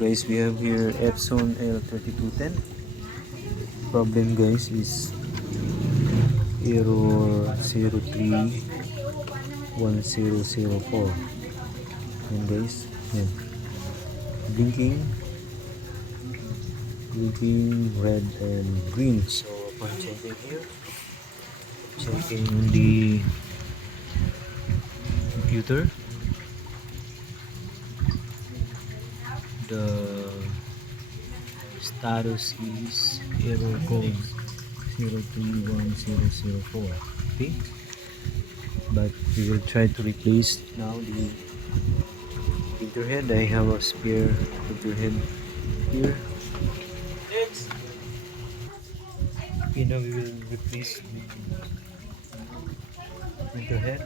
Guys, we have here Epson L3210. Problem guys is error 031004. And guys, yan. Blinking red and green. So upon checking here, checking the computer, the status is error code 031004. Okay, but we will try to replace now the printer head. I have a spare printer head here. Okay, now we will replace the printer head.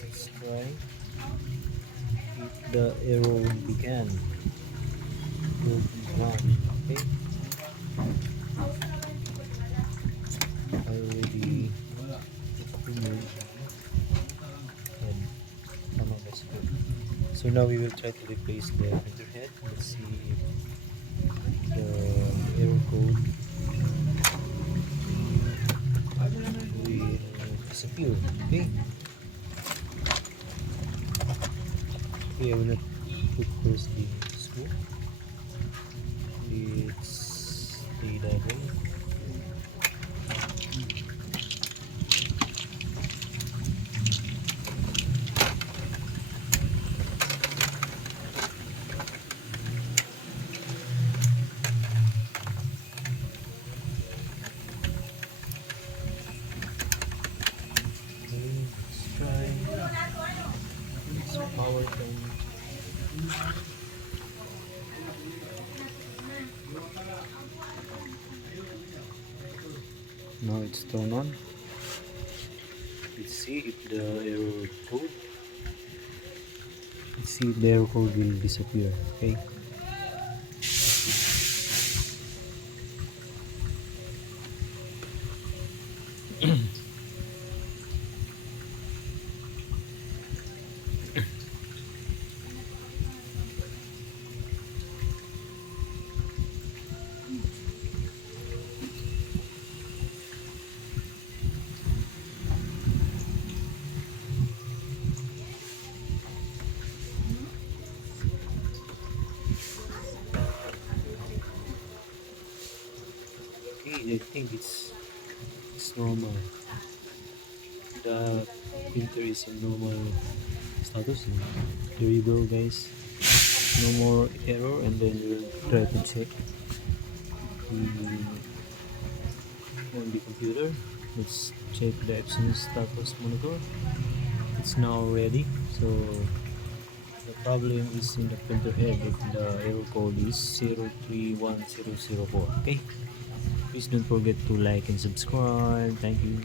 Let's try if the arrow began will be gone. Okay, I already removed and now that's good. So now we will try to replace the printer head. Let's see if the error code will disappear. Okay. Okay, I will not put first the screw. Let's stay that way. Let's try this power thing. Now it's turned on. Let's see if the error code. Let's see if the error code will disappear. Okay. Okay, I think it's normal. The printer is in normal status. There you go, guys. No more error, and then we'll try to check on the computer. Let's check the Epson status monitor. It's now ready. So the problem is in the printer head. If the error code is 031004. Okay. Please don't forget to like and subscribe. Thank you.